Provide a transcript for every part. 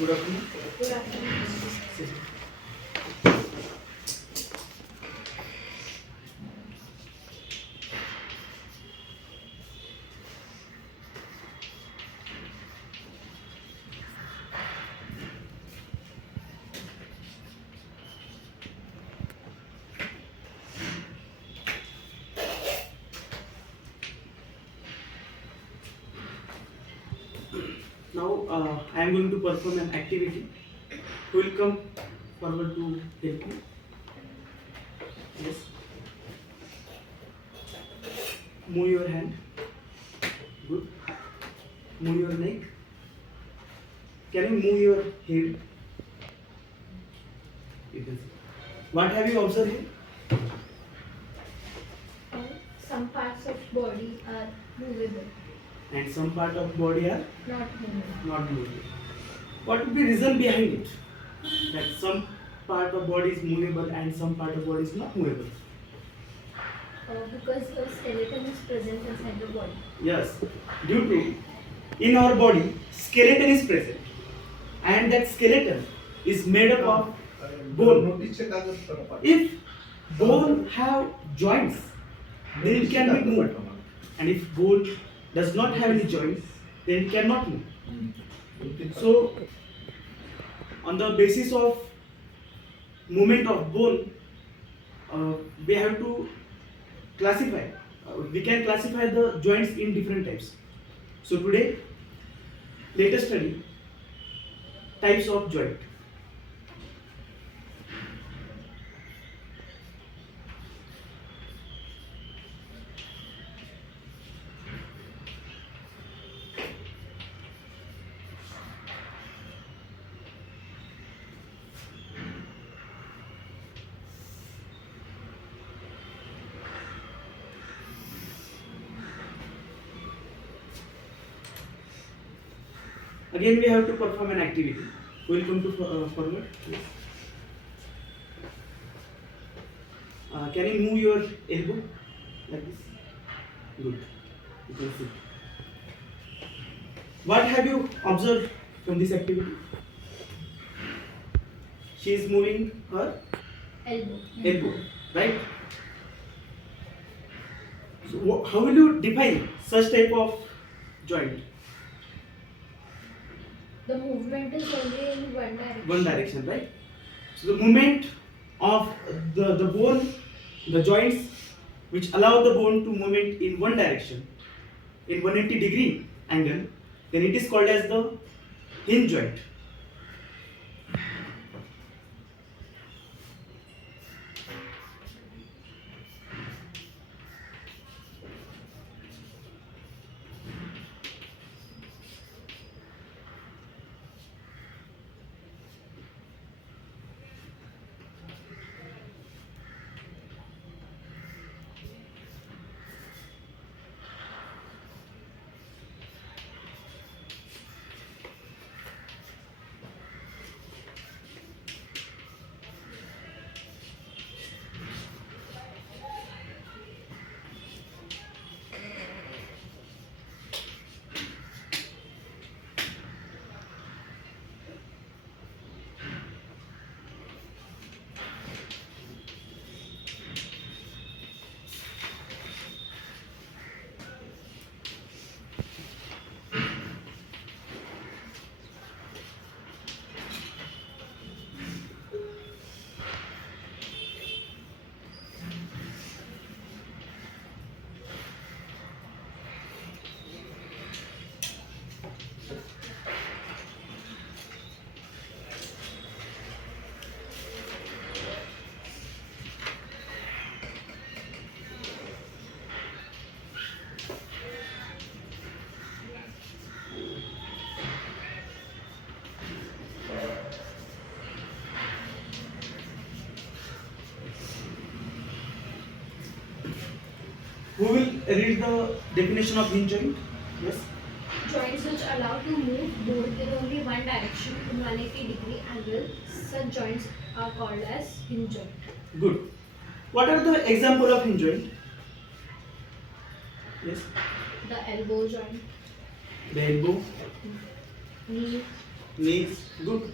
Good afternoon. Good afternoon. Now I am going to perform an activity. Who will come forward to help me? Yes. Move your hand. Good. Move your neck. Can you move your head? You can see. What have you observed here? Some parts of body are movable, And some part of body are not movable. not moving. What would be reason behind it? That some part of body is movable and some part of body is not movable. Because the skeleton is present inside the body. Yes, due to in our body skeleton is present, and that skeleton is made up of bone. If bone have joints, then it can be moved, and if bone does not have any joints, then it cannot move. So, on the basis of movement of bone, we have to classify. We can classify the joints in different types. So today, let us study types of joint. Again, we have to perform an activity. We will come to forward. Yes. Can you move your elbow like this? Good. You can sit. What have you observed from this activity? She is moving her elbow, right? So, how will you define such type of joint? The movement is only in one direction. One direction, right? So the movement of the bone, the joints which allow the bone to movement in one direction, in 180-degree angle, then it is called as the hinge joint. Who will read the definition of hinge joint? Yes. Joints which allow to move bone in only one direction in 180-degree angle. Such joints are called as hinge joint. Good. What are the example of hinge joint? Yes. The elbow joint, The elbow, knee, knees. Good.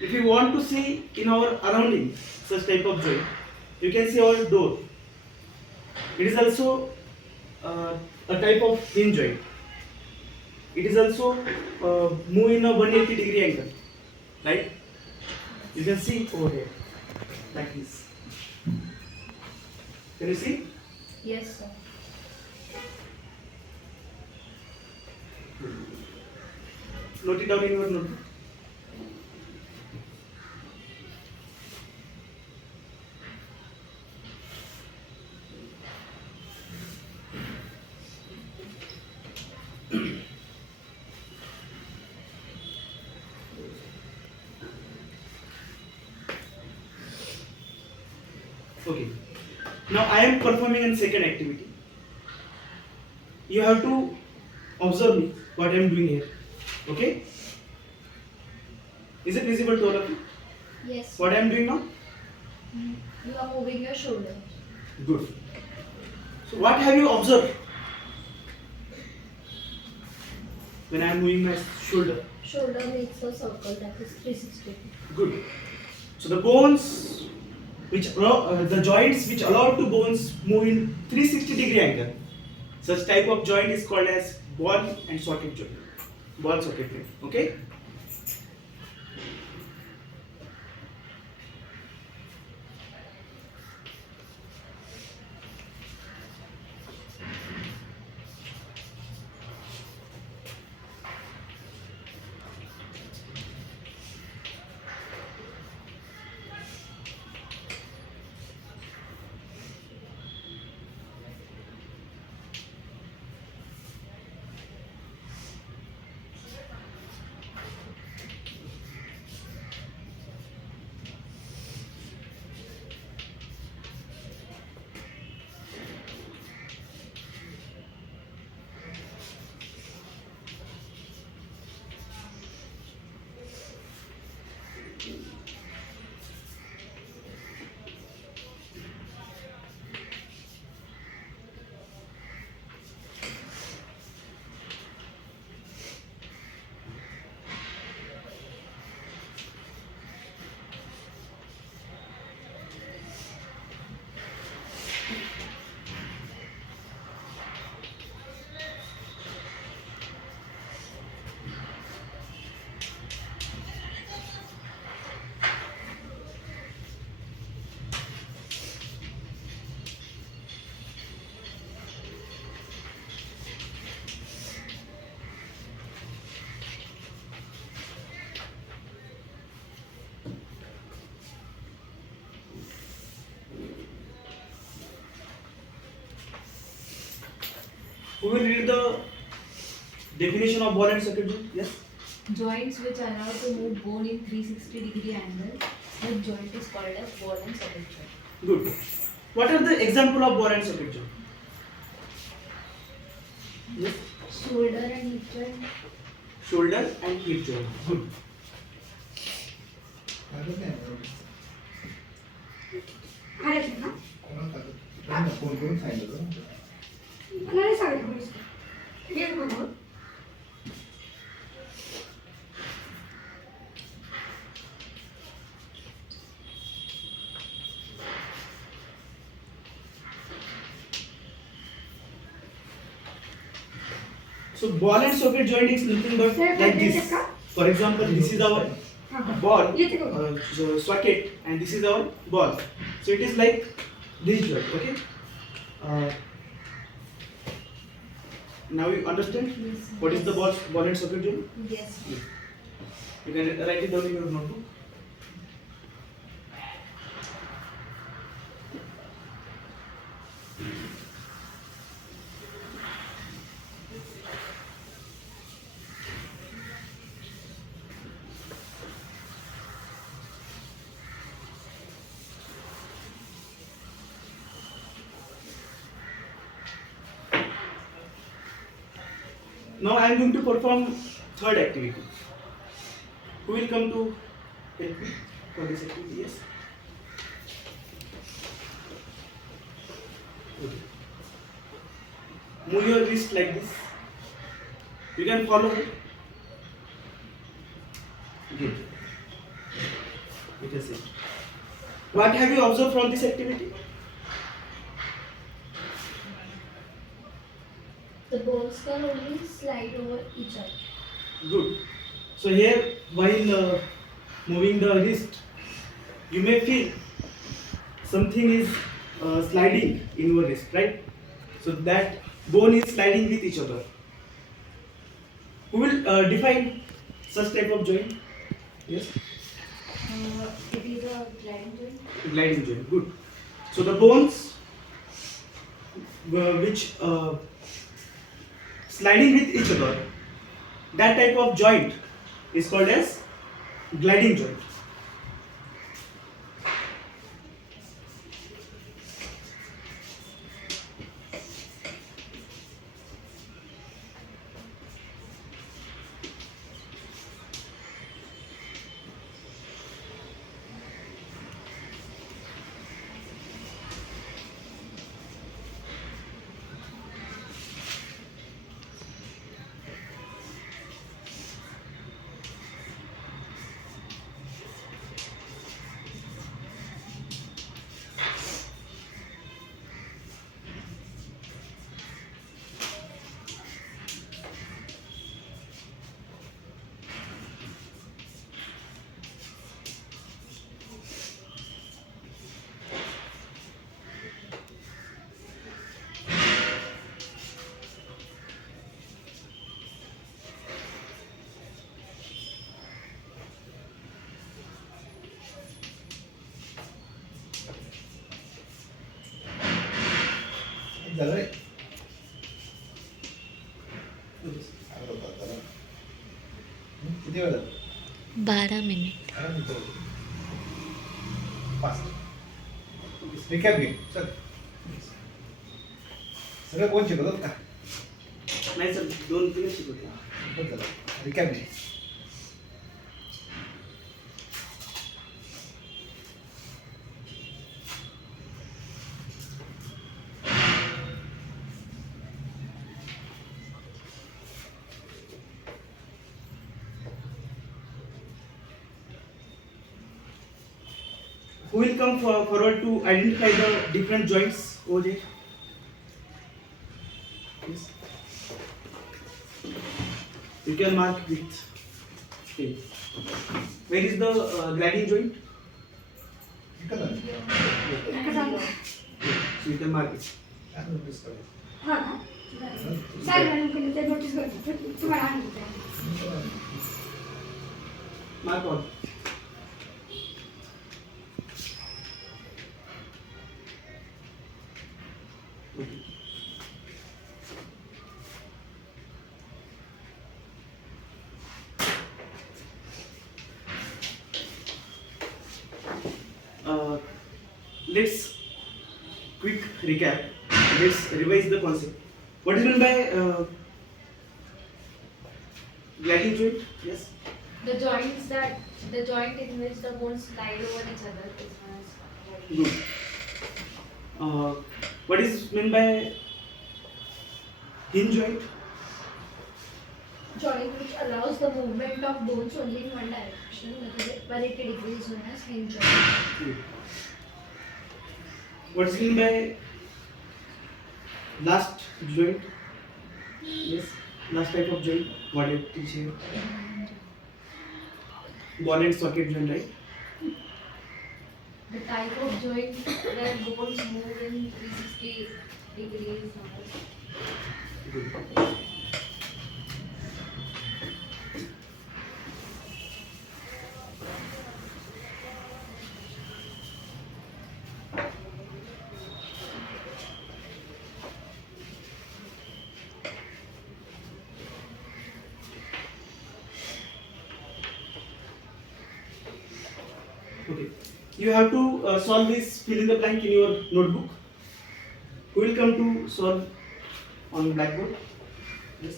If you want to see in our surrounding such type of joint, you can see our door. It is also a type of hinge joint. It is also move in a 180-degree angle, right? You can see over here, like this. Can you see? Yes, sir. Note it down in your notebook. Okay. Now I am performing a second activity. You have to observe me what I am doing here. Okay? Is it visible to all of you? Yes. What I am doing now? You are moving your shoulder. Good. So what have you observed when I am moving my shoulder? Shoulder makes a circle that is 360. Good. So the bones which allow, the joints which allow to bones move in 360-degree angle. Such type of joint is called as ball and socket joint. Ball socket joint. Okay? Who will read the definition of ball and socket joint? Yes? Joints which allow to move bone in 360-degree angle. Such joint is called as ball and socket joint. Good. What are the example of ball and socket joint? Yes? Shoulder and hip joint. Shoulder and hip joint. Good. Phone करून सांगितलं नाही सांगितलं हे बघू. So ball and socket joint is nothing but like this. For example, this is our ball, so socket, and this is our ball. So it is like this joint. Okay. Now you understand Yes. what is the ball and socket joint? Yes. You can write it down in your notebook. Now I am going to perform third activity. Who will come to help me for this activity? Yes. Okay. Move your wrist like this. You can follow it. Good. You can sit. What have you observed from this activity? The bones can only slide over each other. Good. So here, while moving the wrist, you may feel something is sliding in your wrist, right? So that bone is sliding with each other. Who will define such type of joint? Yes, It is a gliding joint. gliding joint. Good. So the bones which sliding with each other, that type of joint is called as gliding joint. झालं रे. अर्धा तास झाला. किती वेळ झाला? 12 minute. 5. Recap घे चल. सगळं कोण शिकवतात का? नाही सर, 2-3 शिकवते. बरं झालं. रिकॅप घे. Who will come forward to identify the different joints over there? Yes. You can mark with pen. Where is the gliding joint? एकच झालं. So you can mark it. काय नोटीस करायचं? हा ना? साहेब मॅडमकडे ते नोटीस करतो तुम्हाला आणून द्या. Mark all. Okay. Let's quick recap. Let's revise the concept. What is meant by gliding joint? Yes. The joint in which the bones slide over each other is known as gliding. Good. What is meant by hinge joint? Joint which allows the movement of bones only in one direction, that is 180 degrees, is known as hinge joint. Good. What is meant by last joint? Yes, last type of joint. What it is here? Ball and socket joint, right? The type of joint where bones move in 360 degrees is known as Good. Okay. You have to solve this fill in the blank in your notebook. Who will come to solve on blackboard? Yes.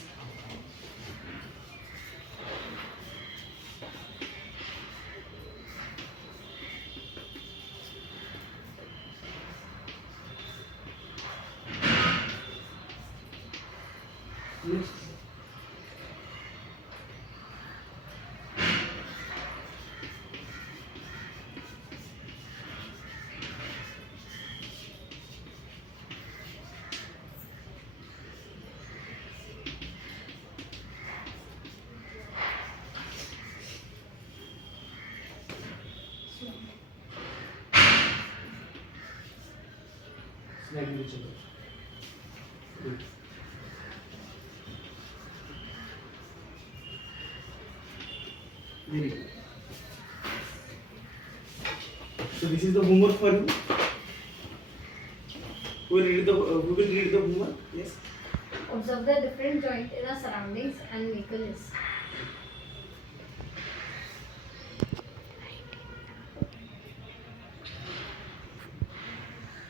Next. Snagging each other. Good. Very good. So this is the homework for you. Who will read the homework? Yes. Observe the different joint in our surroundings and make a list.